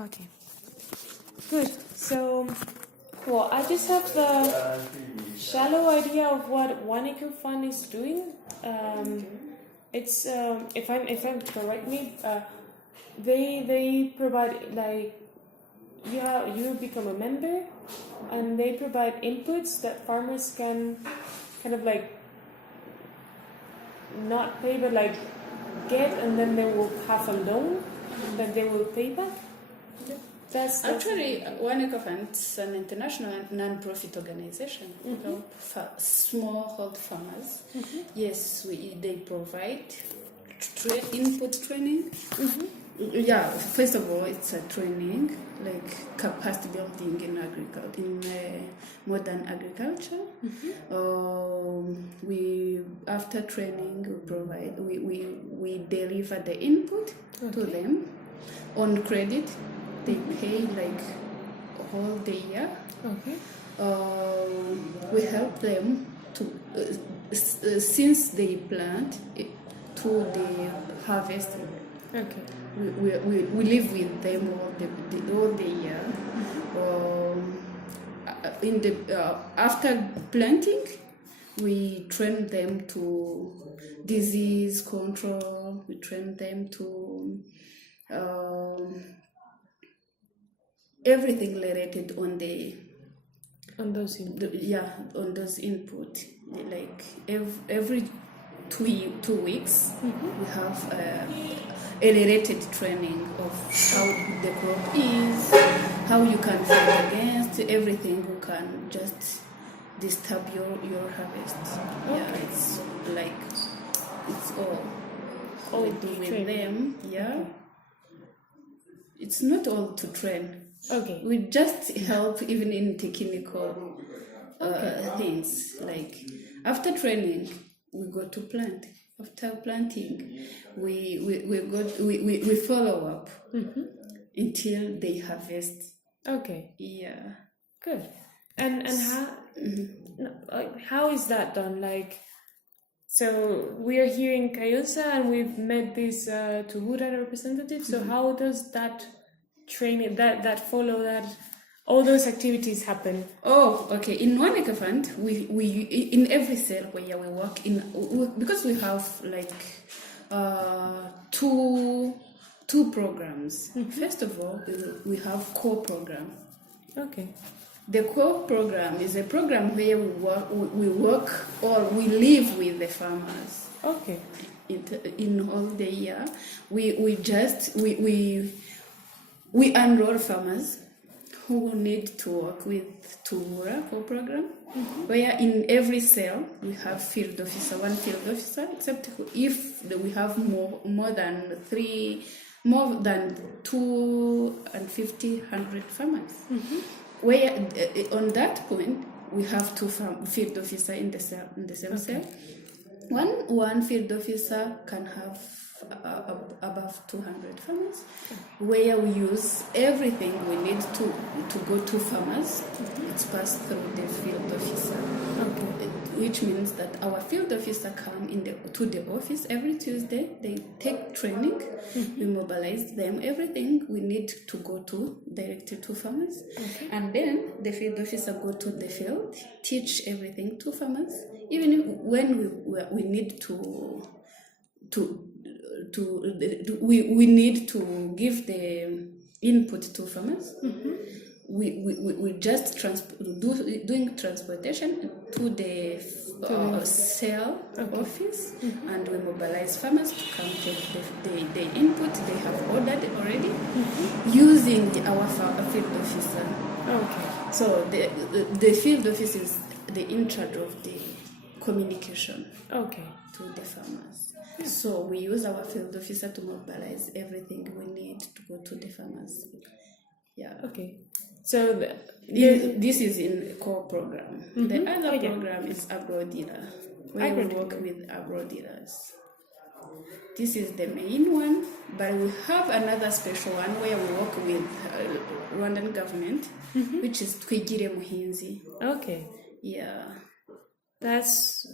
Okay. Good. So, well, I just have the shallow idea of what One Acre Fund is doing. It's if I'm correct me, they provide like you become a member, and they provide inputs that farmers can kind of like not pay but like get, and then they will have a loan that they will pay back. That's Actually, One Acre Fund is an international non-profit organization to help smallhold farmers. Yes, they provide input training. Yeah, first of all, it's a training like capacity building in agriculture, in modern agriculture. We after training we deliver the input to them on credit. They pay like whole the year. okay. We help them to since they plant to the harvest. Okay. We live with them all the year. In the after planting, we train them to disease control. We train them to everything related on those inputs. On those input. Like every 2 weeks, we have a related training of how the crop is, how you can fight against everything who can just disturb your harvest. Yeah, it's like it's all we do with them. Yeah, it's not all to train. Okay. We just help even in technical things. Like after training, we go to plant. After planting, we follow up until they harvest. Okay. Yeah. Good. And how is that done? Like, so we are here in Cayusa and we've met these Tuhura representatives. So how does that training, that follow that, all those activities happen? Oh, okay. In One Acre Fund, we in every cell where we work in, because we have like two programs. First of all, we have core program. Okay. The core program is a program where we work or we live with the farmers. Okay. In all the year, we enroll farmers who need to work with Tuhura core program, where in every cell we have field officer, one field officer, except if we have more than 250 farmers. Where on that point we have two field officer in the same cell. One field officer can have above 200 farmers, where we use everything we need to go to farmers. It's passed through the field officer, which means that our field officer come to the office every Tuesday. They take training. We mobilize them. Everything we need to go to directly to farmers, and then the field officer go to the field, teach everything to farmers. Even when we need we need to give the input to farmers. We just doing transportation to the cell office, and we mobilize farmers to come take the input they have ordered already, using our field officer. Okay. So the field office is in charge of the communication. Okay. To the farmers. So we use our field officer to mobilize everything we need to go to the farmers. Yeah. Okay. So this is in the core program. The other program is agro dealer, where we work with agro dealers. This is the main one, but we have another special one where we work with Rwandan government, which is Twigire Muhinzi. Okay. Yeah. That's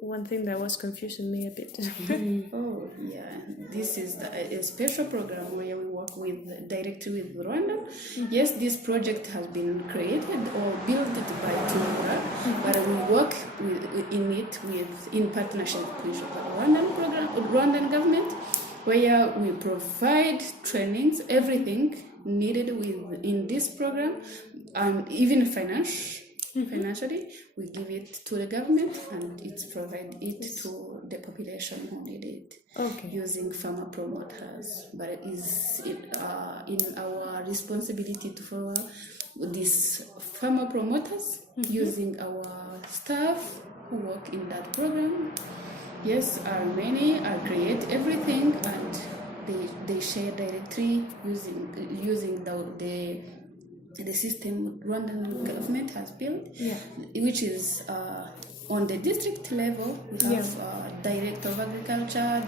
one thing that was confusing me a bit. Oh, yeah. This is a special program where we work directly with Rwanda. Yes, this project has been created or built by Tumura, but we work in partnership with the Rwandan government, where we provide trainings, everything needed in this program, and even financially, we give it to the government, and it's provide it to the population who need it. Okay. Using farmer promoters, but it is in our responsibility to follow these farmer promoters, using our staff who work in that program. Yes, are many, are create everything, and they share directly using the system Rwandan government has built, which is on the district level. We have director of agriculture,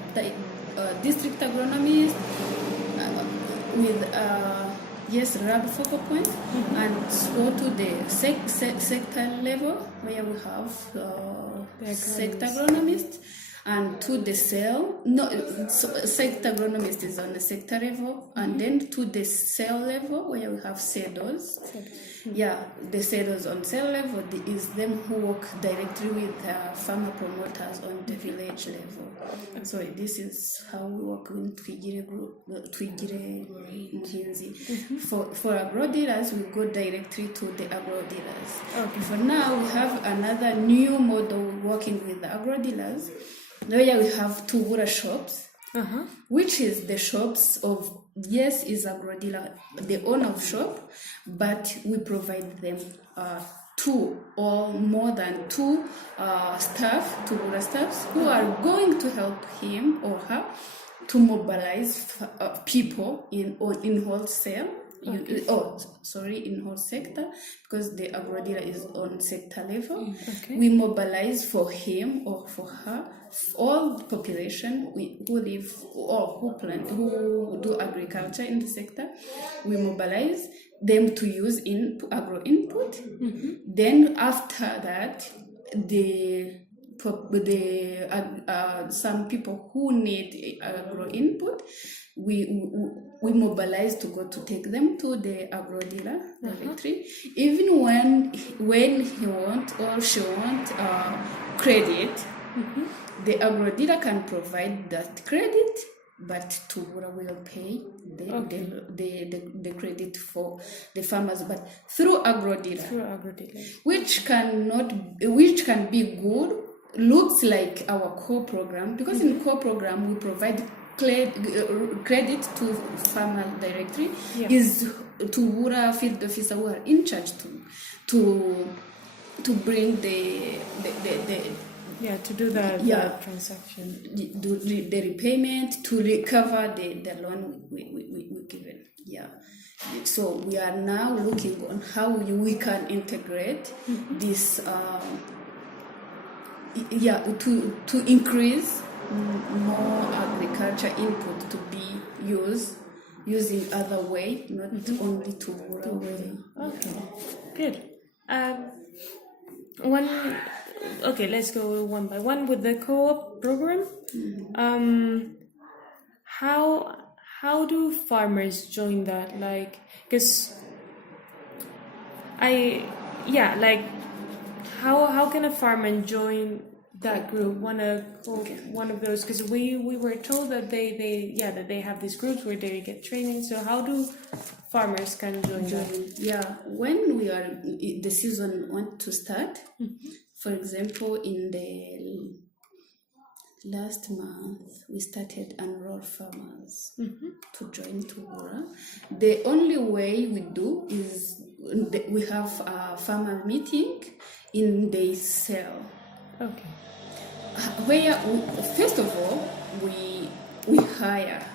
district agronomist, with RAB focal point, and go to the sector level, where we have sector agronomist, and to the cell. Sector agronomist is on the sector level, and then to the cell level, where we have CEDOs. The CEDOs on cell level is them who work directly with farmer promoters on the village level. So this is how we work in Twigire Muhinzi. For agro dealers, we go directly to the agro dealers. For now, we have another new model working with the agro dealers. There we have Tubura shops, which is the shops of, is agro dealer, the owner of shop, but we provide them two or more than two Tubura staffs who are going to help him or her to mobilize people in wholesale. In whole sector, because the agro dealer is on sector level. We mobilize for him or for her all the population who live or who do agriculture in the sector. We mobilize them to use agro input. Then after that, some people who need agro input, we mobilize to go to take them to the agro dealer directly. Even when he want or she want credit, the agro dealer can provide that credit, but Tubura will pay the credit for the farmers, but through agro dealer. Which can be good. Looks like our core program, because in core program we provide credit to farmer directly, is Tubura field officer who are in charge to bring the to do the transaction, do the repayment, to recover the loan we given. So we are now looking on how we can integrate this to increase more agriculture input to be using other way, not only to way. Good. Let's go one by one with the co-op program. How do farmers join that? Like, because how can a farmer join that group? One of those, because we were told that they have these groups where they get training. So how do farmers can join that? When the season want to start, for example, in the last month we started enroll farmers to join Tubura. The only way we do is we have a farmer meeting in the cell. Where first of all we hire,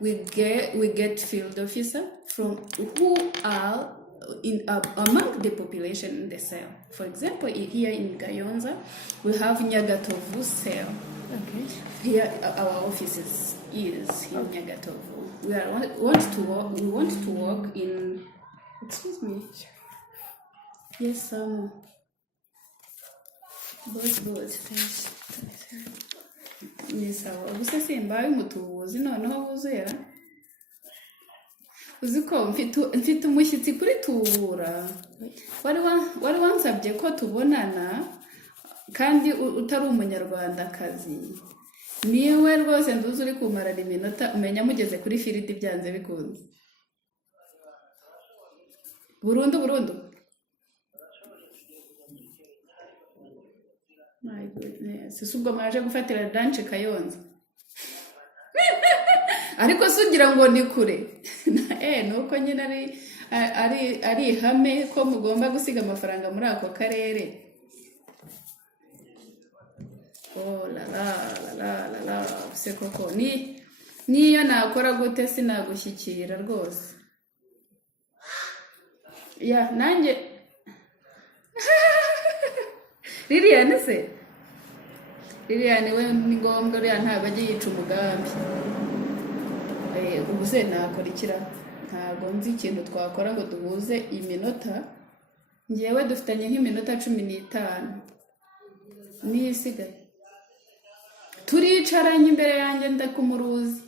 we get field officer from who are among the population in the cell. For example, here in Gayonza we have Nyagatovu cell. Here our office is in Nyagatovu. We want to work in. Excuse me. Yes, boss ni sawa ubuse simbaye umutubuzi noneho buzera uzi ko mfite umushyitsi kuri tubura wari wansabye ko tubonana kandi utari umunyarwandakazi niwe rwose nduzi uri kumarana iminota umenya mugeze kuri firiti byanze bikunze burundu. My goodness, ubwo mwaje gufatira danche Kayonza ariko sugira ngo ni kure nuko nyine ari ihame ko mugomba gusiga amafaranga muri ako karere. Oh la se koko niyo nakora gute sinagushyikira rwose ya nanjye Liliane we ni ngombwa uriya ntabwo ajya yica umugambi ubu se nakora ikira ntabwo nzi ikintu twakora ngo duhuze iminota ngewe dufitanye nk'iminota 15 niyo isigaye turicaranye imbere yanjye ndakumuruzi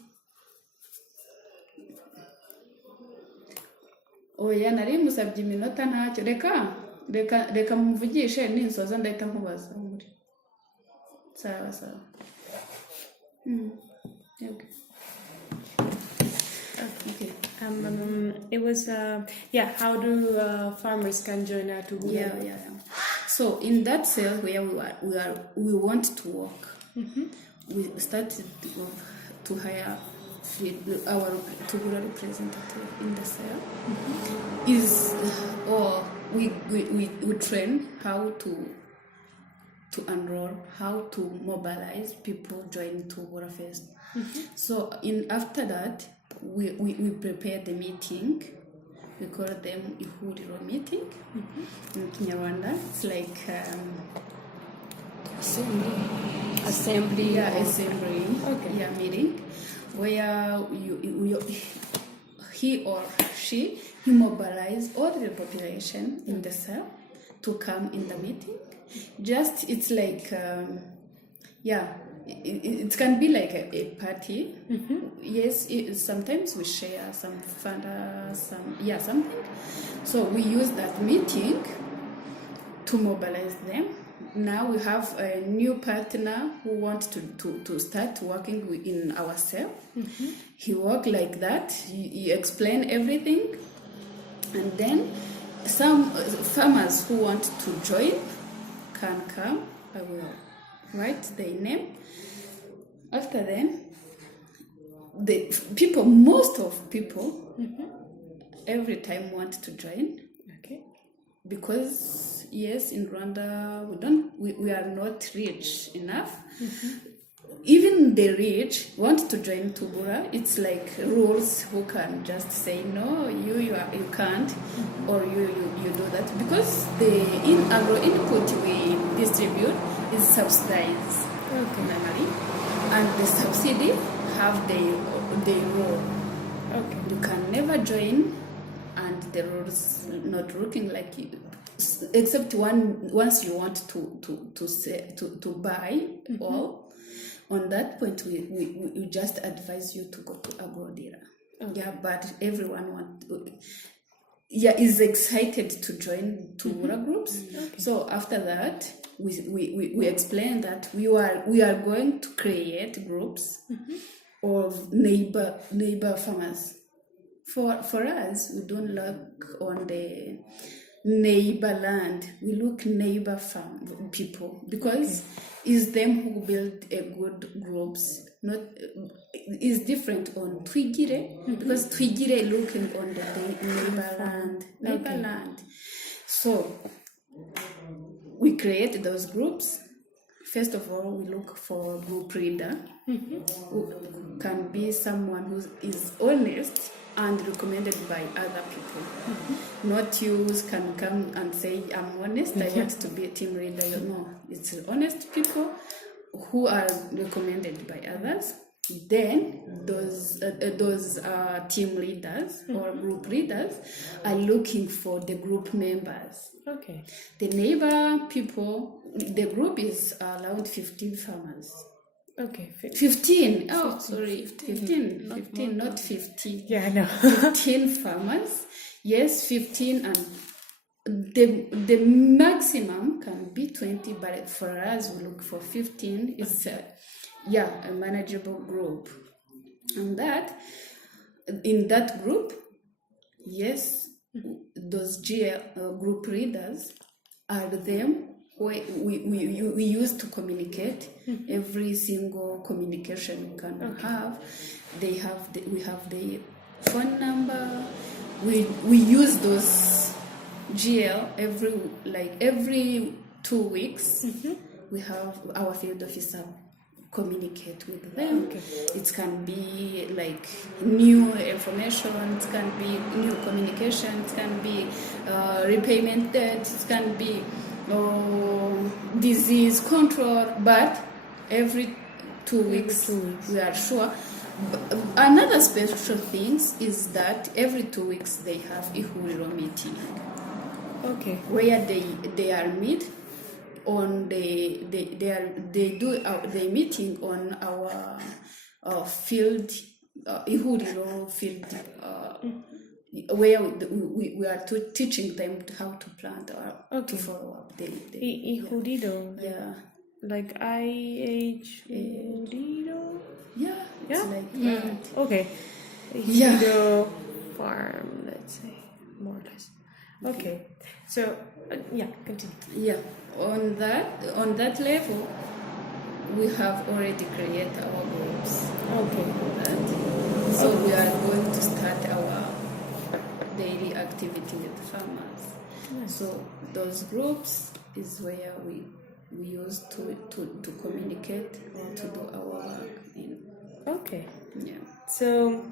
oya nari musabye iminota ntacyo reka mumuvugishe ninsoza ndahita nkubaza muri sawa okay. It was how do farmers can join our to so in that cell where we want to work, we started to hire our Tugura representative in the cell. We train how to enroll, how to mobilize people join Tugura first. So after that we prepare the meeting. We call them Ihuriro meeting in Kinyarwanda. It's like assembly. Okay. Meeting where he or she mobilize all the population in the cell to come in the meeting. Just it's like it can be like a party. Yes, sometimes we share some funda, something. So we use that meeting to mobilize them. Now we have a new partner who wants to start working in our cell. He work like that. He explain everything, and then some farmers who want to join can come. I will write their name. After then, most of people every time want to join. Okay. Because yes, in Rwanda we are not rich enough. Even the rich want to join Tugura. It's like rules who can just say no, you can't, or you do that, because the agro input we distribute is subsidized normally, and the subsidy have their role. Okay. You can never join, and the rules not working like you, except once you want to buy all. On that point, we just advise you to go to Agrodira. Okay. Yeah, but everyone is excited to join Tugura groups. Okay. So after that, we explain that we are going to create groups of neighbor farmers. For us, we don't look on the neighbor land, we look neighbor farm people, because it's them who build a good groups. Not is different on Twigire, because Twigire looking on the neighbor land. So we create those groups. First of all, we look for a group leader who can be someone who is honest and recommended by other people. Not you can come and say, I'm honest, I want to be a team leader. No, it's honest people who are recommended by others. then those team leaders or group leaders are looking for the group members. Okay. The neighbor people, the group is around 15 farmers. Okay. 15. Oh, sorry. 15. Not 50. Yeah, I know. 15 farmers. Yes, 15, and the maximum can be 20, but for us we look for 15. It's a manageable group. And that in that group, yes, those GL group leaders are them we use to communicate. Every single communication we can have. We have the phone number. We use those GL every 2 weeks. We have our field officer communicate with them. Okay. It can be like new information, it can be new communication, it can be repayment debt, it can be disease control, but every 2 weeks, we are sure. Another special thing is that every 2 weeks they have a Ihuriro meeting. Okay. Where they are meet on they meeting on our field Ihuriro field where we are teaching them how to plant or to follow up. Ihuriro. Yeah. Like IHUDO? Yeah. Yeah. It's like that. Okay. Yeah. Ihuriro farm, let's say, more or less. Okay. So continue. Yeah. On that level, we have already created our groups. Okay. So we are going to start our daily activity with farmers. Nice. So those groups is where we use to communicate or to do our work in. Okay. Yeah. So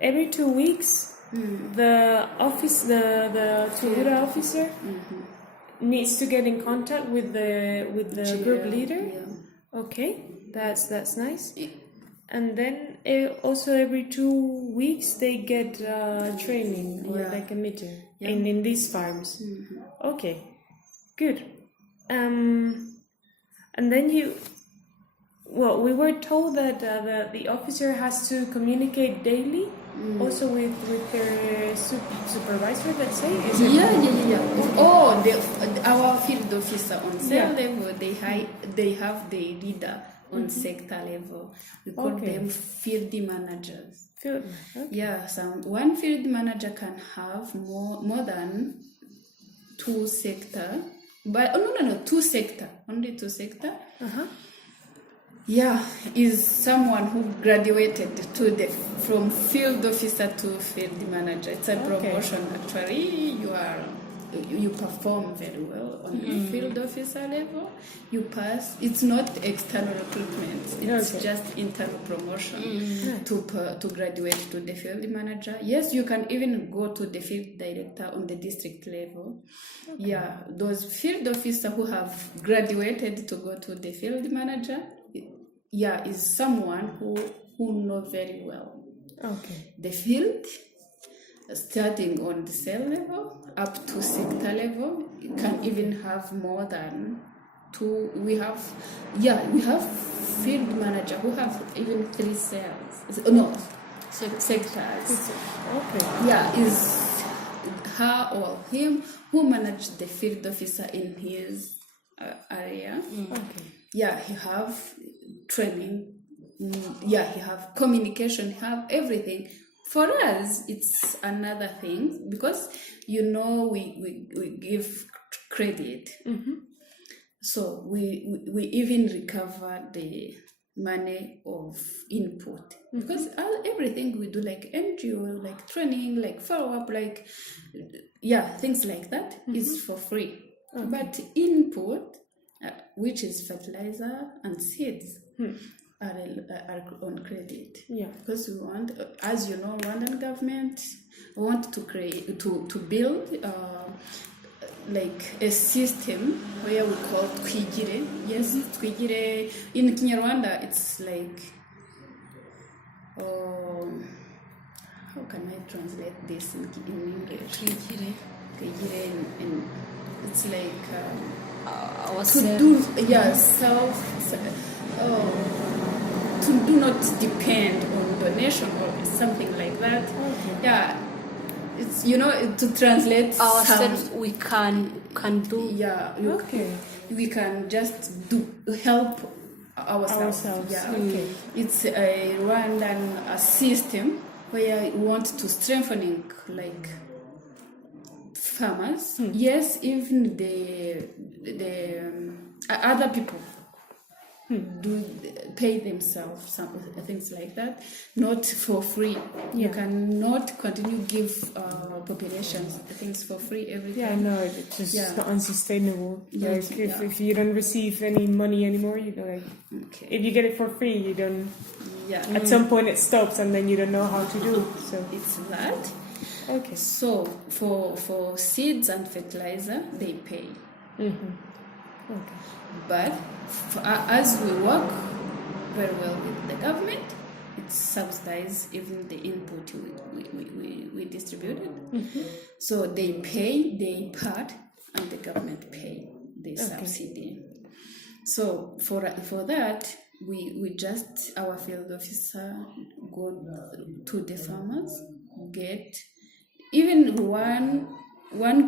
every 2 weeks, the Tuhura officer needs to get in contact with the group leader. Yeah. Okay, that's nice. And then also every 2 weeks they get training or like a meeting in these farms. Okay, good. And then we were told that the officer has to communicate daily, also with their supervisor. Let's say. Is it? Yeah. Oh, our field officer on cell level, they have the leader on sector level. We call them field managers. Okay. Yeah, one field manager can have more than 2 sector, but no, 2 sector, only 2 sector. Yeah, is someone who graduated from field officer to field manager. It's a promotion actually. You perform very well on the field officer level. You pass. It's not external recruitment. It's just internal promotion to graduate to the field manager. Yes, you can even go to the field director on the district level. Yeah, those field officers who have graduated to go to the field manager. Yeah, is someone who know very well. Okay. The field, starting on the cell level up to sector level, you can even have more than 2. We have field manager who have even 3 cells. No, sectors. Okay. Yeah, is her or him who managed the field officer in his area. Okay. Yeah, he have training. Yeah, he have communication. He have everything. For us, it's another thing because we give credit. So we even recover the money of input because everything we do, like NGO, like training, like follow up, like things like that is for free. But input, which is fertilizer and seeds, are on credit. Yeah, because we want, as you know, Rwandan government want to create to build like a system where we call Twigire. Yes, Twigire in Kinyarwanda it's like how can I translate this in English? It's like to do to do not depend on donation or something like that. Okay. Yeah, it's to translate Ourselves, we can do. Yeah, Okay. we can just help ourselves. Yeah, Okay. it's a Rwandan system where we want to strengthening like farmers. Yes, even the other people do pay themselves some things like that, not for free. You cannot continue give populations things for free every time. Yeah, no, it's just not unsustainable. Yeah, Like if you don't receive any money anymore, if you get it for free, you don't. Yeah. At some point it stops, and then you don't know how to do. So It's that. okay. So for seeds and fertilizer, they pay. Okay. But as we work very well with the government, it's subsidized even the input we distributed. So they pay their part, and the government pay the subsidy. So for that, we just, our field officer go to the farmers, get even one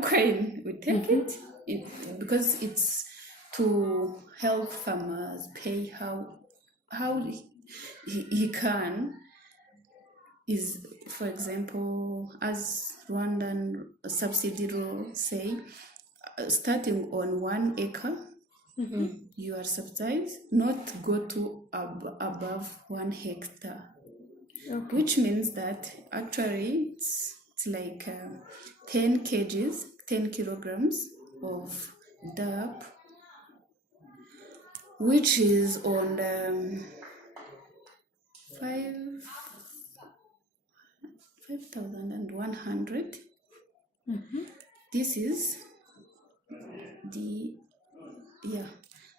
coin, we take it because it's to help farmers pay how he can. Is, for example, as Rwandan subsidy rules say, starting on 1 acre, you are subsidized, not go to above 1 hectare. Okay. Which means that actually it's like 10 kgs, 10 kilograms of DAP, which is on 5,100. This is the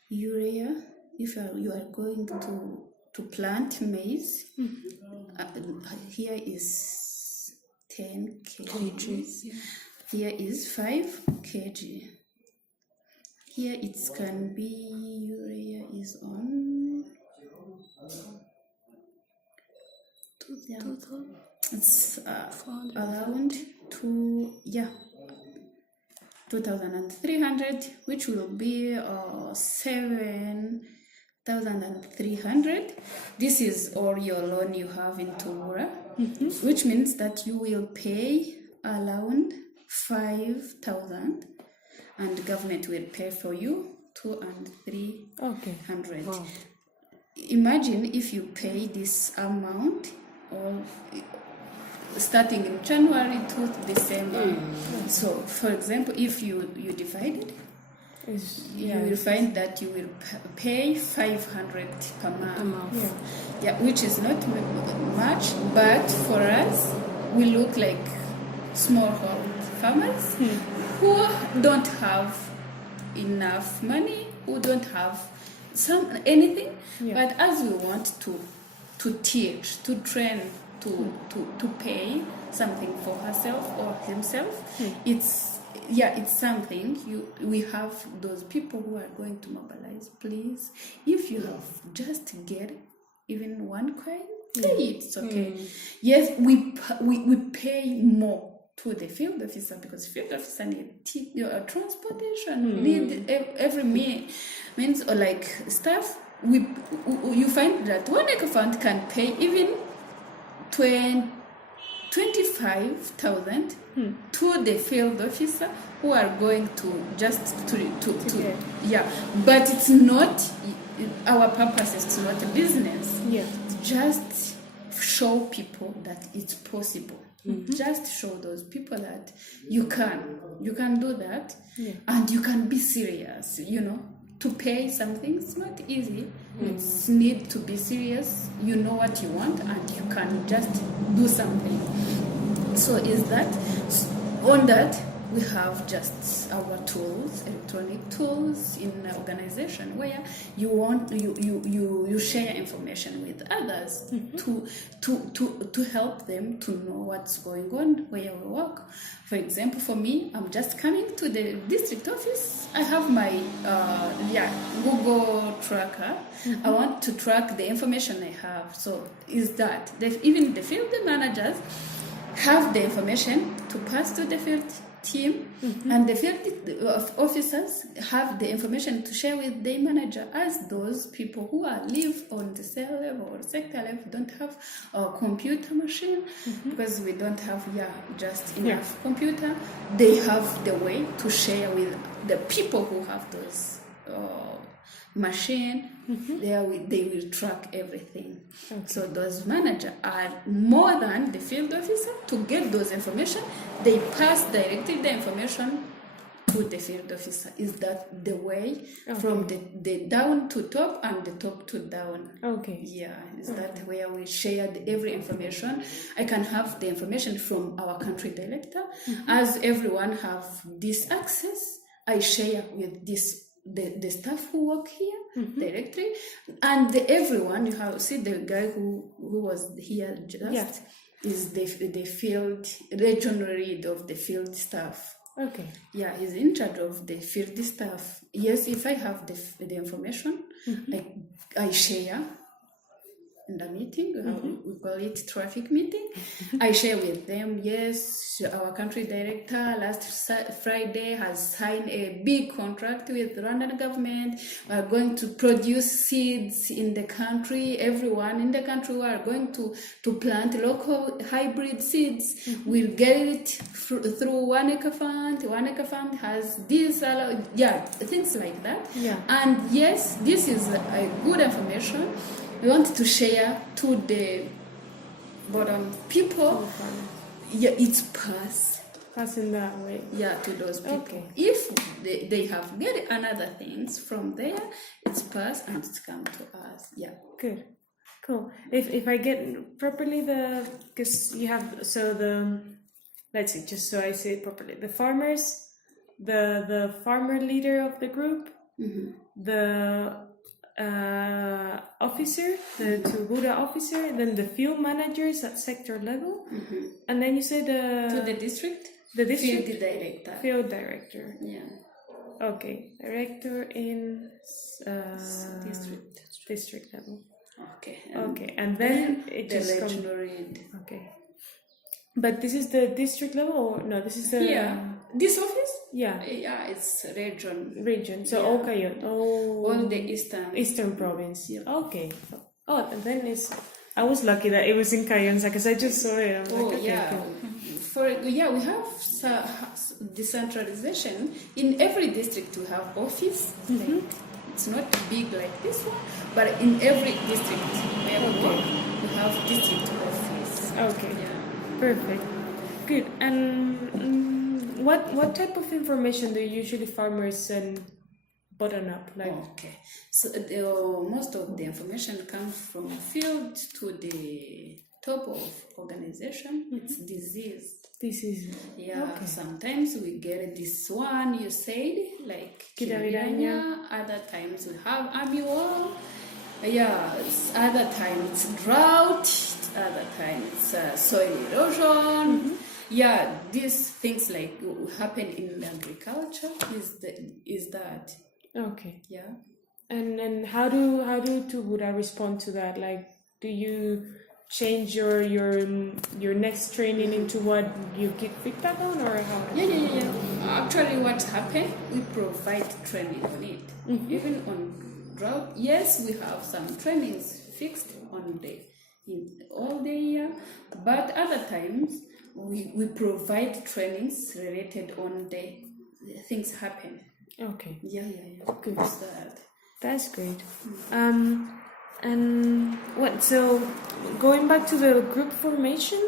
urea. If you are going to plant maize, here is 10 kgs. Here is 5 kg. Here it can be urea is on 2,000. It's around 2,300, which will be 7,300. This is all your loan you have in Tugura, which means that you will pay around 5,000, and the government will pay for you 200 and 300. Wow. Imagine if you pay this amount or starting in January to December. So, for example, if you divide it, you will find that you will pay 500 per month. Which is not much, but for us, we look like smallholder farmers who don't have enough money, who don't have anything. But as we want to teach, to train, to pay something for herself or himself, it's something we have those people who are going to mobilize. Please, if you have just get even one coin, pay it. It's okay. Yes, we pay more to the field officer because field officer need transportation, need every means or like staff. You find that 1 acre fund can pay even 25,000 to the field officer who are going to just but it's not our purpose. It's not a business. Just show people that it's possible. Just show those people that you can do that, and you can be serious. To pay something, it's not easy. It's need to be serious. You know what you want, and you can just do something. So is that on that we have just our tools, electronic tools in an organization where you share information with others to help them to know what's going on where we work. For example, for me, I'm just coming to the district office. I have my Google tracker. I want to track the information I have. So is that even the field managers have the information to pass to the field team, and the field officers have the information to share with the manager, as those people who live on the cell level or sector level don't have a computer machine because we don't have just enough computer. They have the way to share with the people who have those machine. They will track everything. So those managers are more than the field officer to get those information. They pass directly the information to the field officer. Is that the way from the down to top and the top to down? Is that where we shared every information? I can have the information from our country director. As everyone have this access, I share with the staff who work here directly, and everyone. You have see the guy who was here just is the field regional lead of the field staff. He's in charge of the field staff. Yes, if I have the information, I share in the meeting. We call it traffic meeting. I share with them. Yes, our country director last Friday has signed a big contract with the Rwandan government. We are going to produce seeds in the country. Everyone in the country we are going to plant local hybrid seeds. We'll get it through 1 acre fund. 1 acre fund has this, things like that. And yes, this is a good information. We want to share to the bottom people. It's passing that way. To those people. If they have get another things from there, it's passed and it's come to us. Good. Cool. If I get properly because you have let's see, just so I say it properly, the farmers, the farmer leader of the group, the officer, the Tubura officer, then the field managers at sector level, and then you said to the district field director. Director in district level. And then it the just comes. But this is the district level, or no? This is the this office. It's region. So all Cayenne, all the eastern province. And then I was lucky that it was in Cayenne because I just saw it. I'm cool. We have decentralization in every district. We have office. It's not big like this one, but in every district where we work, we have district office. Perfect. Good. And what type of information do usually farmers send bottom up? So most of the information comes from field to the top of organization. It's disease. Sometimes we get this one you said, like Kirabiranya. Other times we have annual. Other times it's drought. Other times it's soil erosion. These things like happen in agriculture. Is that And how do Tubura respond to that? Like, do you change your next training into what you give feedback on, or how? Actually, what happened? We provide training on it. Even on drought, yes, we have some trainings fixed on all the year, but other times we provide trainings related on the things happen. Good. That's great. And what? So going back to the group formation,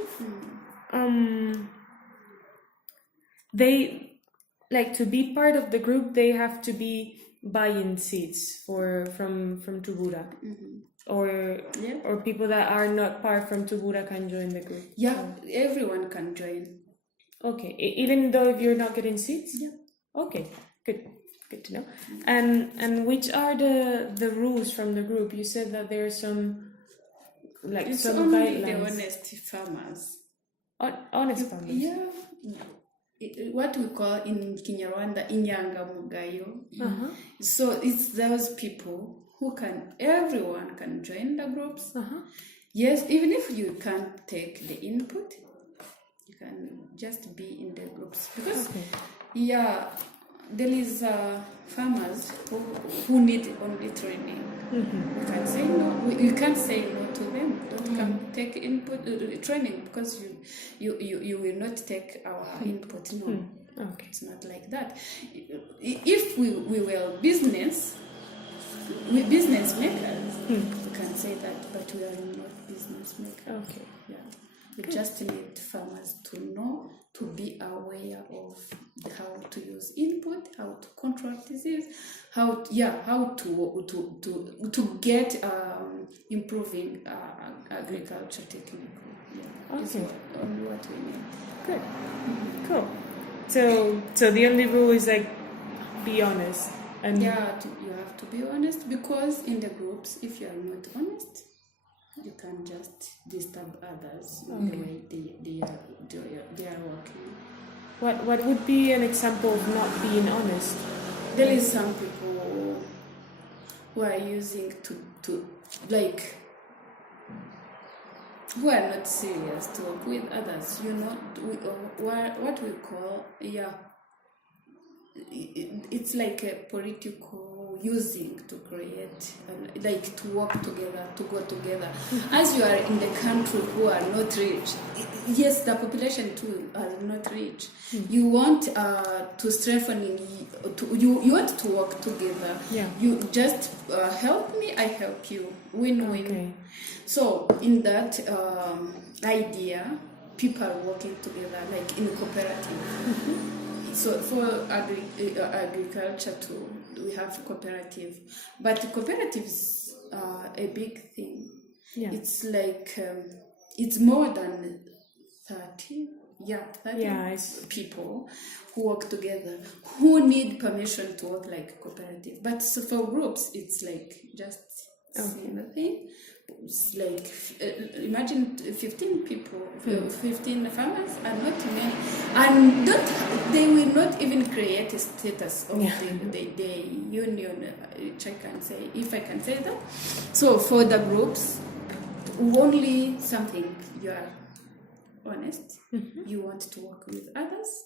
they like to be part of the group. They have to be buying seats from Tubura, or people that are not part from Tubura can join the group. Everyone can join. Okay, even though if you're not getting seats? Yeah. Okay, good to know. And which are the rules from the group? You said that there are some It's some only guidelines. the honest farmers. Honest farmers. Yeah. What we call in Kinyarwanda inyangamugayo. Uh-huh. So it's those people who everyone can join the groups. Uh-huh. Yes, even if you can't take the input, you can just be in the groups. Because, there is farmers who need only training. Mm-hmm. You can say no. You can't say no to them. Don't come take input training because you will not take our input. No, Okay. it's not like that. If we were business makers, we can say that, but we are not business makers. Okay. Yeah. We just need farmers to know, to be aware of how to use input, how to control disease, how to get improving agriculture technical. Yeah, Okay. is only what we need. Good. Cool. So the only rule is like be honest. And you have to be honest, because in the groups, if you are not honest, you can just disturb others in the way they are working. What would be an example of not being honest? There is some people who are using to like who are not serious to work with others. What we call it's like a political using to create like to work together, to go together. As you are in the country who are not rich, yes, the population too are not rich. You want to strengthening, you want to work together. Yeah. You just help me, I help you, win-win. Okay. So in that idea, people are working together like in a cooperative. So for agriculture too, we have cooperative, but cooperatives are a big thing. Yeah. It's like it's more than 30 people who work together, who need permission to work like cooperative. But so for groups, it's like just similar thing. It's like imagine 15 people, 15 farmers are not many, and they will not even create a status of the union, which I can say, if I can say that. So for the groups, only something you are honest, you want to work with others,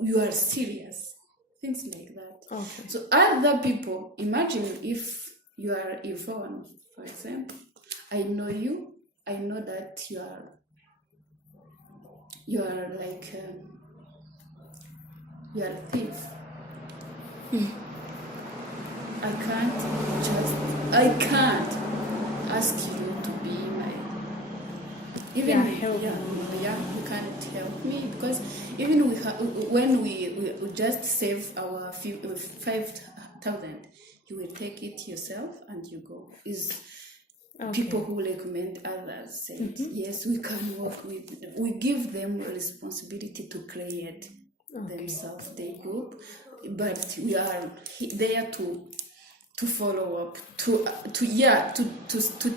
you are serious, things like that. Okay. So other people, imagine if you are Yvonne, for example, I know you, I know that you are like you are a thief. I can't ask you to be my help. You can't help me, because even when we just save our 5,000, you will take it yourself and you go. People who recommend others say, yes, we can work with, we give them a responsibility to create themselves, their group, but we are there to follow up, to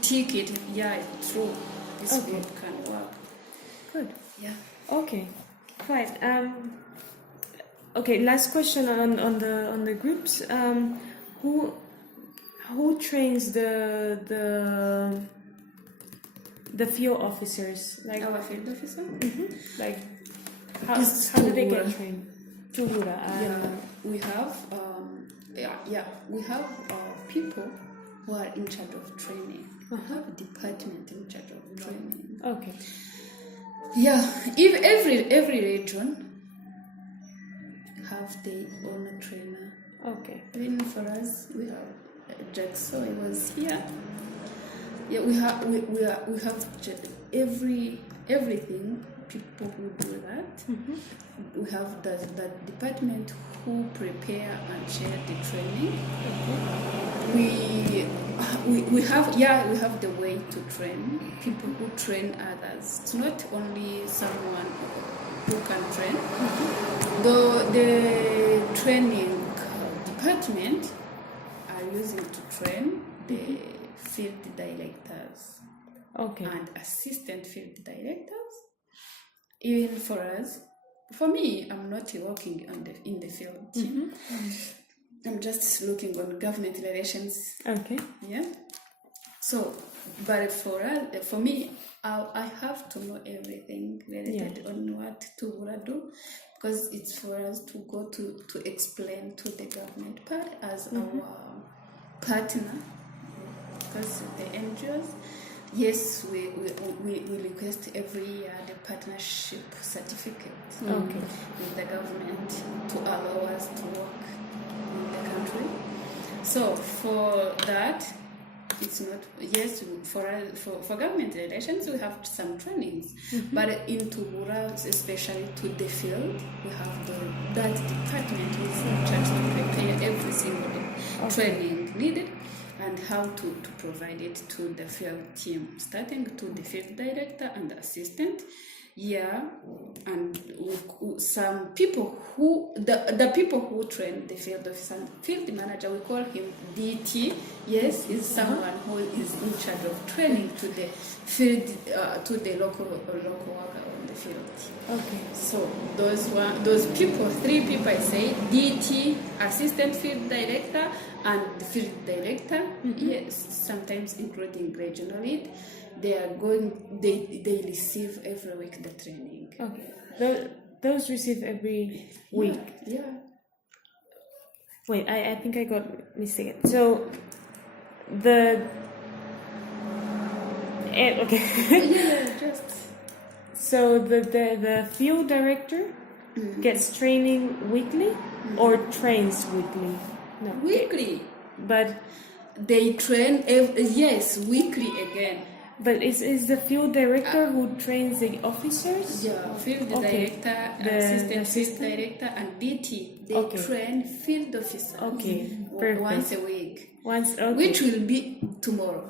take it. Yeah, it's true. This group can work. Good. Yeah. Okay. Fine. Okay. Last question on the groups. Who trains the field officers? Like our field officer? Like how do they get trained? Tugura. We have we have people who are in charge of training. We have a department in charge of training. Okay. Yeah, if every region have their own trainer. Okay. Even for us, we have Jackson. He was here. Yeah, we have everything. People who do that. We have that department who prepare and share the training. We have the way to train people who train others. It's not only someone who can train. Though the training department are using to train the field directors Okay. and assistant field directors. Even for us, for me, I'm not working in the field team. I'm just looking on government relations. Okay. Yeah. So, but for me, I have to know everything related on what to do, because it's for us to go to explain to the government part as our partner, because the NGOs. Yes, we request every year the partnership certificate with the government to allow us to work in the country. So for that, it's not, yes, for government relations we have some trainings, but in Tugura, especially to the field, we have that department who is in charge to prepare every single training needed, and how to provide it to the field team, starting to the field director and the assistant. Yeah, and some people who, the people who train the field officer and field manager, we call him DT. Yes, is someone who is in charge of training to the field, to the local worker on the field. Okay. So those people, 3 people I say, DT, assistant field director, and the field director. Yes, sometimes including regional lead. They receive every week the training. Okay. Those receive every week. Yeah. Wait, I think I got mistaken. So okay. Yeah, just. So the field director gets training weekly or trains weekly? No. Weekly. But they train weekly again. But is the field director who trains the officers? Yeah, field director, assistant field director, and DT. They train field officers. Okay, perfect. Once a week. Okay. Which will be tomorrow.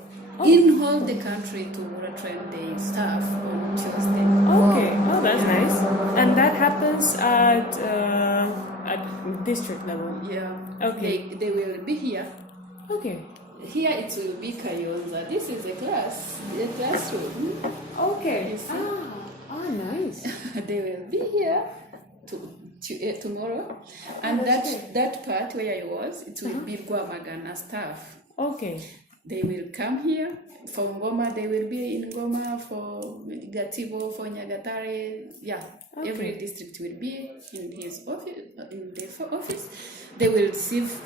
In all the country, to train the staff on Tuesday. Okay. Oh, that's nice. And that happens at district level. Yeah. Okay. They will be here. Okay. Here it will be Kayonza. This is a classroom. Okay. Nice. They will be here tomorrow, and that part where I was, it will be Guamagana staff. Okay. They will come here. For Ngoma, they will be in Ngoma. For Gatibo, for Nyagatare, every district will be in his office. In the office, they will receive.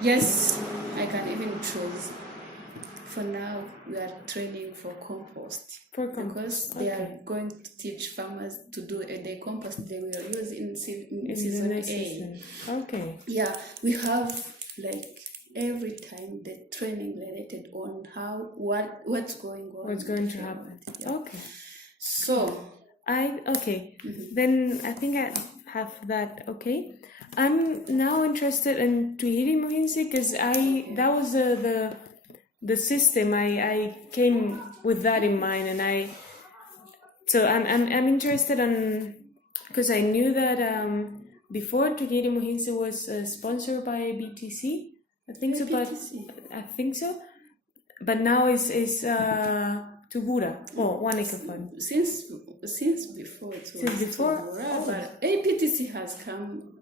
Yes, I can even choose. For now, we are training for compost. Because they are going to teach farmers to do the compost they will use in season A. Okay. Yeah, we have like every time the training related on what's going on. What's going to happen. Yeah. Okay. So then I think I have that. Okay. I'm now interested in Tuhiri Muhinsi because that was the system. I came with that in mind, and I'm interested in, because I knew that before Tuhiri Muhinsi was sponsored by BTC. I think so, but now it's Tugura. One Acre Fund. Since before it was Tugura, but APTC has come.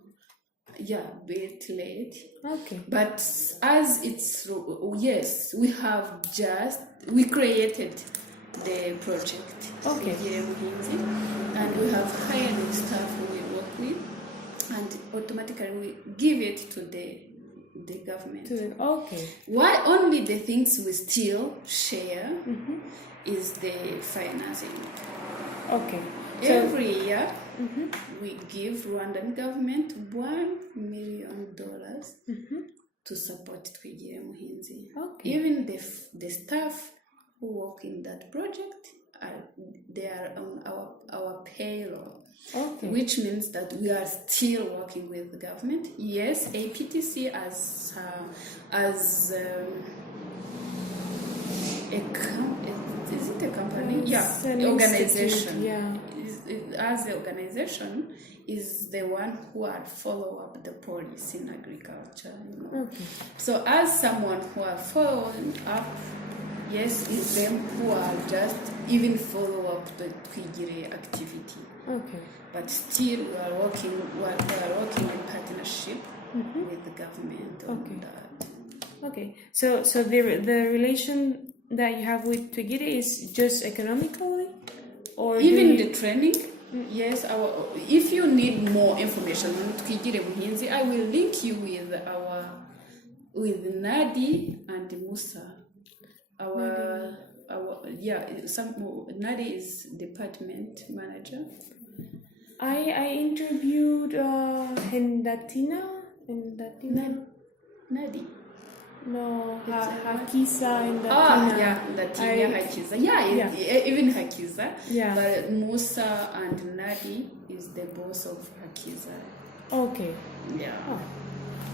Yeah, a bit late. Okay. But as it's we created the project. Okay. And we have hired staff who we work with, and automatically we give it to the government. Okay. Why only the things we still share is the financing. Okay. Every year we give Rwandan government $1 million to support Twigire Muhinzi. Okay. Even the staff who work in that project they are on our payroll. Okay. Which means that we are still working with the government. Yes, APTC as is it a company? It's an organization. Yeah. as the organization, is the one who are follow up the policy in agriculture. Okay. So as someone who are following up, yes, it's them who are just even follow up the Twigire activity. Okay. But still, we are working in partnership with the government on that. Okay. So the relation that you have with Twigire is just economically, or even the training. Yes, if you need more information on Twigire Buhinzi, I will link you with Nadi and Musa. Nadi is department manager. I interviewed Hendatina. Nadi. No, Hakisa and Datina Hakiza. Even Hakiza. Yeah. But Musa and Nadi is the boss of Hakiza. Okay. Yeah. Oh.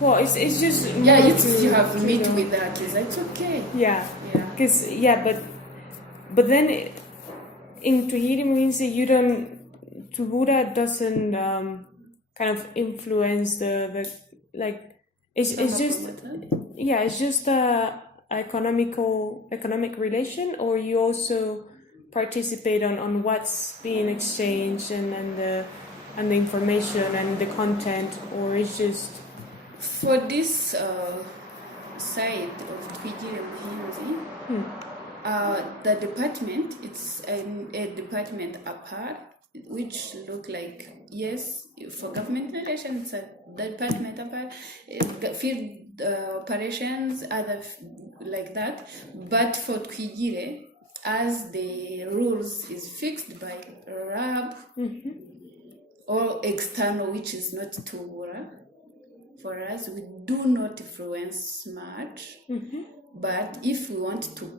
Well, it's just you have to meet with the Hakiza. It's okay. Yeah. Yeah. Because but then in Twigire Muhinzi, you don't. Tubura doesn't kind of influence the like. It's just. Yeah, it's just a economic relation, or you also participate on what's being exchanged and the information and the content, or it's just for this side of Twigire Muhinzi, the department, it's a department apart, which look like, yes, for government relations, it's a department apart, field operations, other like that. But for Twigire, as the rules is fixed by RAB or external, which is not Tubura, for us, we do not influence much. But if we want to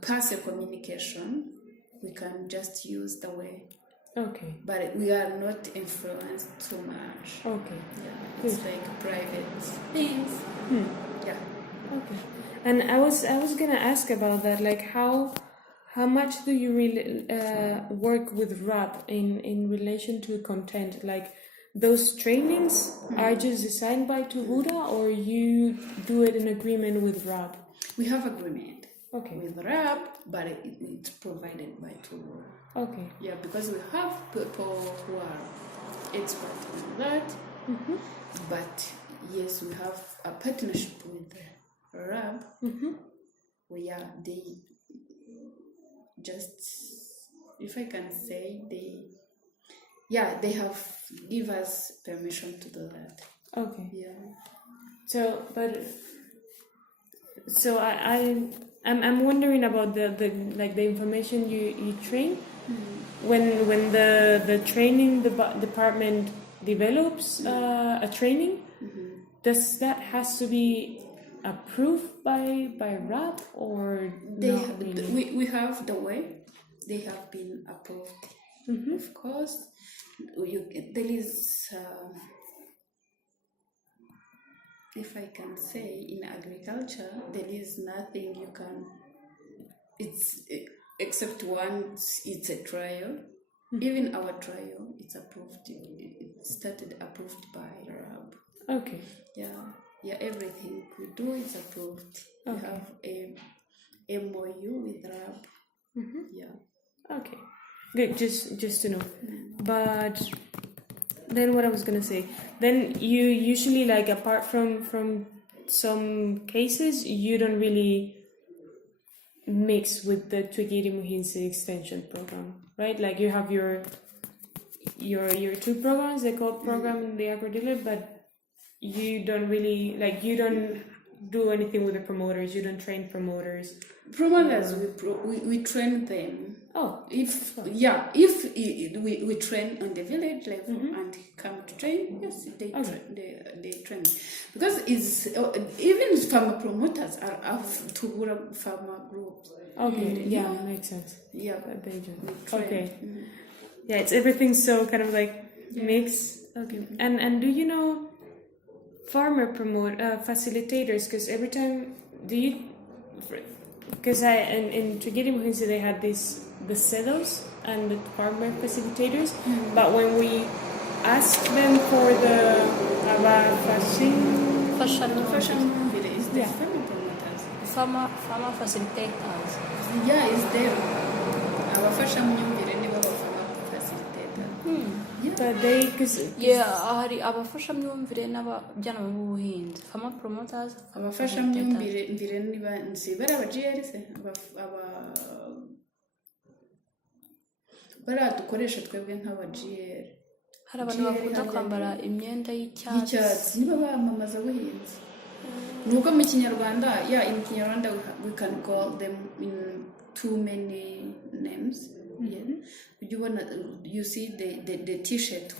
pass a communication, we can just use the way. Okay. But we are not influenced too much. Okay. Yeah, it's like private things. Yeah. Okay. And I was gonna ask about that. Like, how much do you really work with RAP in relation to content? Like, those trainings are just designed by Tubura, or you do it in agreement with RAP? We have agreement. Okay. With RAP, but it's provided by Tubura. Okay. Yeah, because we have people who are experts in that. But yes, we have a partnership with RAB. Where they just, if I can say, they have give us permission to do that. Okay. Yeah. So I'm wondering about the information you train. When the training department develops a training, does that has to be approved by RAP or not really? We have the way they have been approved. Of course, there is. If I can say, in agriculture, there is nothing you can. It's except once it's a trial. Even our trial, it's approved. It started approved by RAB. Okay. Yeah. Everything we do is approved. We have a MOU with RAB. Yeah. Okay. Good. Just to know. But then what I was gonna say. Then you usually, like, apart from some cases, you don't really mix with the Twigire Muhinzi extension program, right? Like, you have your two programs, the co-op program and the agro dealer, but you don't really, like, you don't do anything with the promoters. You don't train promoters. Promoters, we train them. Oh, if we train on the village level and come to train, yes, they train, because it's even farmer promoters are of Tubura farmer groups. Okay, makes sense. Yeah, they just train. Okay. Yeah, it's everything's so kind of like mixed. Okay, and do you know farmer facilitators? Because every time because in Trigiri Muhinsi they had the CEDOs and the farmer facilitators, but when we asked them for the Fashion Mumvire is the Yeah. farmer promoters. farmer facilitators. Yeah, it's them. Abafasha Mumvire nibo farmer facilitator. Yeah. but they because hari abafashamyumvire n'abajyana mu buhinzi, farmer promoters, Abafasha Mumvire niba nzi bari aba GR se bari dukoresha twebwe nk'aba GR. hari abantu bakunda kwambara imyenda y'icyatsi. Y'icyatsi niba bamamaza buhinzi. Nubwo mu Kinyarwanda, in Kinyarwanda we can call them in too many names. Yeah. You see the t-shirt,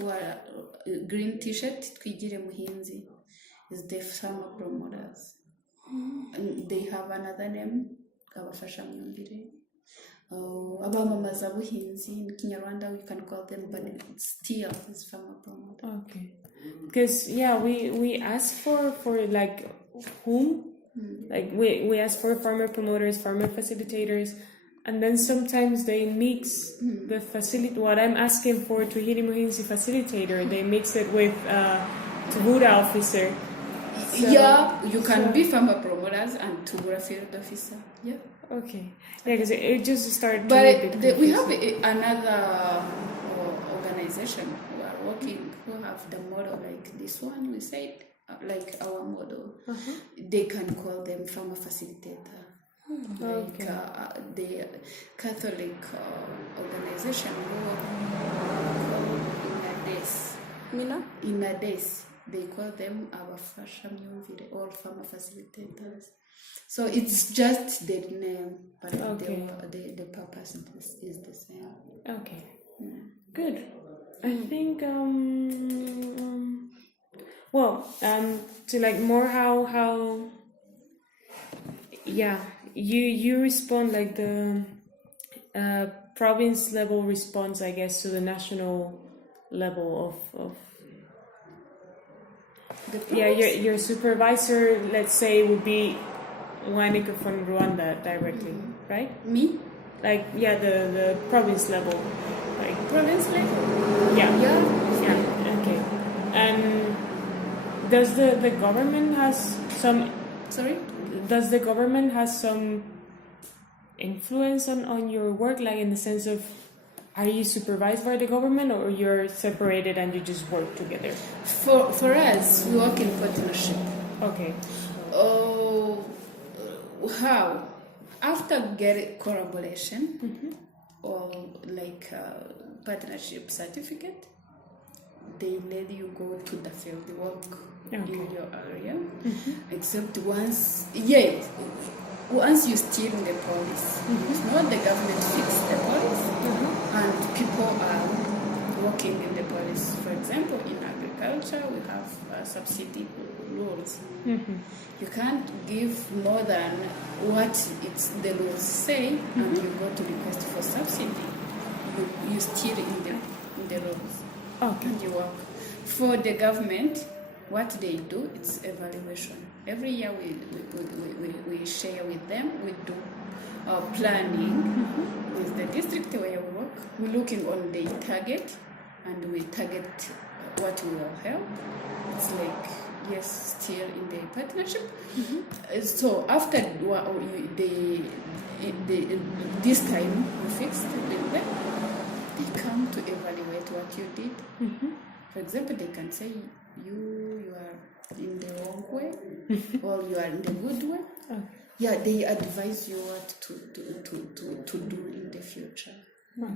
green t-shirt, Twigire Muhinzi, is the farmer promoters. And they have another name, Abafasha Myumvire. Abamamaza buhinzi, in Kinyarwanda we can call them, but still is farmer promoters. okay, because we asked for like whom, like we asked for farmer promoters, farmer facilitators, and then sometimes they mix the what I'm asking for Trigiri Muhinsi facilitator, they mix it with Tubura officer. So, yeah, you can be farmer promoters and Tubura field officer. Yeah. Okay. Yeah, because it just started. But we have another organization who are working, who have the model like this one. We said like our model. They can call them farmer facilitator. Like the Catholic organization who Mina? in Nades, they call them Abafasha Myumvire, all farmer facilitators. So it's just the name, but the purpose is the same. Okay. Good. I think to like more how you respond like the province level response, I guess, to the national level of your supervisor, let's say, would be Waniko from Rwanda directly, right? Me? Like the province level, like Province level? yeah. Okay. And does the government has some? Sorry? Does the government has some influence on your work, like in the sense of, are you supervised by the government or you're separated and you just work together? For us, we work in partnership. Okay. Oh, how? After getting collaboration or like partnership certificate, they let you go to the field work in your area. Except once you steer in the police, it's not the government fix the police, and people are working in the police. For example, in agriculture, we have subsidy rules. You can't give more than what the laws say, and you go to request for subsidy. You steer in the laws. Okay. And you work. For the government, what they do, it's evaluation. Every year we share with them, we do planning with the district where we work. We're looking on the target, and we target what we will help. It's like, still in the partnership. So after this time we fixed with them, they come to evaluate what you did. For example, they can say you are in the wrong way or you are in the good way. Yeah, they advise you what to do in the future.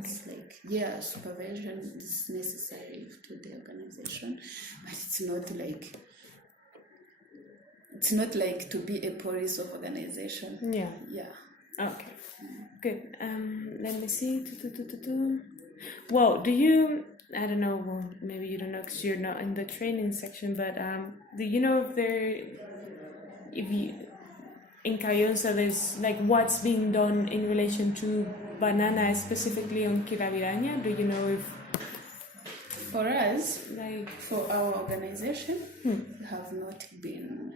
It's like, supervision is necessary to the organization, but it's not like to be a police of organization. Yeah. Okay. Good. Let me see. Well, do you? I don't know. Well, maybe you don't know because you're not in the training section. But do you know if you in Kayonza there's like what's being done in relation to banana, specifically on Kiraviranya? Do you know if? For us, like for our organization, we have not been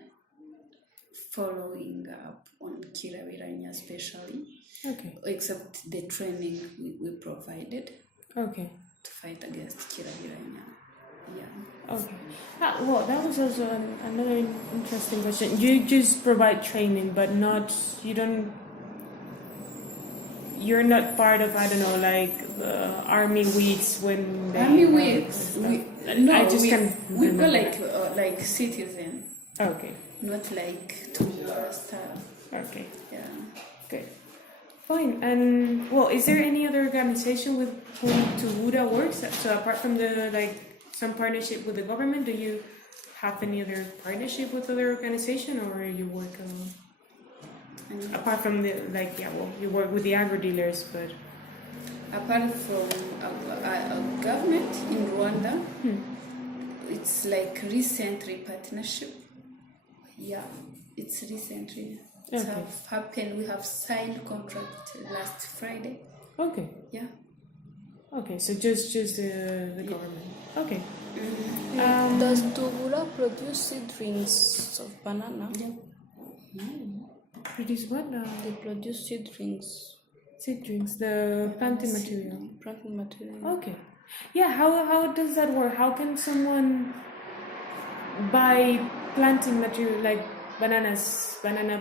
following up on Kirabiranya especially, Okay. except the training we provided Okay. to fight against Kirabiranya. Yeah. Okay. Well, that was also another interesting question. You just provide training, but you're not part of, I don't know, like the army weeks when they Army have weeks. stuff. We go like citizen, Okay. not like to staff. Okay. Yeah. Good. Fine. And well, is there any other organization with whom Tuvuda works? So apart from some partnership with the government, do you have any other partnership with other organization, or you work alone? Apart from you work with the agro dealers, but Apart from a government in Rwanda, it's like recently partnership. Yeah, it's recently. It Okay. have happened. We have signed contract last Friday. okay. Yeah. Okay, so just the government. Okay. Does Tubura produce seedlings of banana? Yeah. Produce what? They produce seedlings, Seed drinks, the planting material. planting material. Okay. Yeah, how does that work? How can someone buy planting material like banana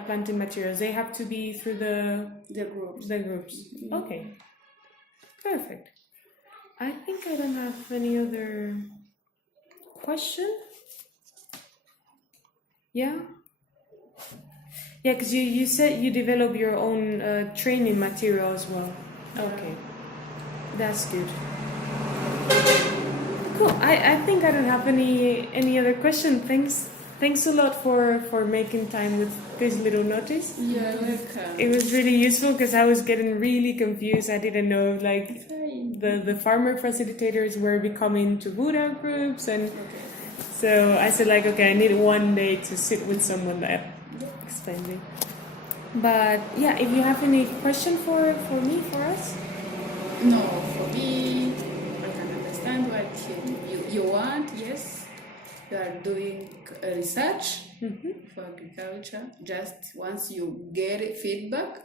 planting materials? They have to be through the groups. Okay. Perfect. I think I don't have any other question. Yeah? Yeah, because you said you develop your own training material as well. Okay. That's good. Cool. I think I don't have any other question. Thanks a lot for making time with this little notice. Yeah, welcome. It was really useful because I was getting really confused. I didn't know the farmer facilitators were becoming Tuvuda groups, and so I said okay, I need one day to sit with someone that explains it. But yeah, if you have any question for us. No, for me, I can understand what you want. Yes, you are doing research for agriculture. Just once you get feedback,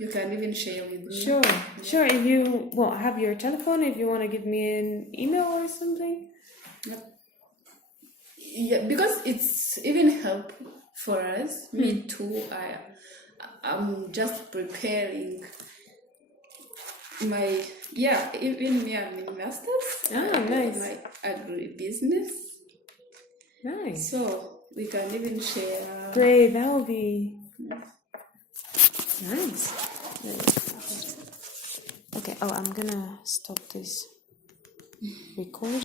you can even share with me. Sure. If you have your telephone, if you want to give me an email or something. Yeah, because it's even help for us. Me too. I'm just preparing my even me I'm in masters. Nice. My agribusiness. Nice. So we can even share. Great. That will be nice. Okay. Oh, I'm gonna stop this recording.